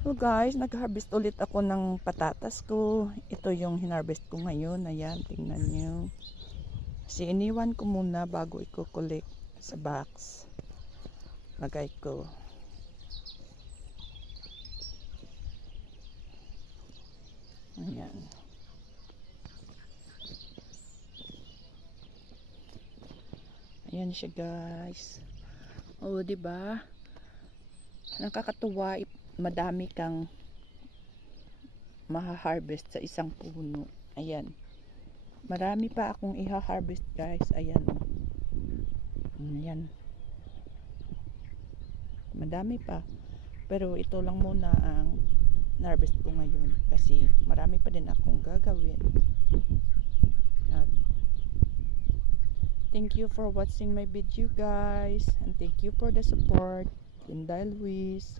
So guys, nag-harvest ulit ako ng patatas ko. Ito yung hinarvest ko ngayon. Ayan, tingnan nyo. Kasi iniwan ko muna bago i-collect sa box. Lagay ko. Ayan. Ayan siya guys. Oh, 'di ba? Nakakatuwa, madami kang maha-harvest sa isang puno. Ayan. Marami pa akong iha-harvest guys. Ayan. Ayan. Madami pa. Pero ito lang muna ang harvest ko ngayon. Kasi marami pa din akong gagawin. At thank you for watching my video guys. And thank you for the support. Inday Luis.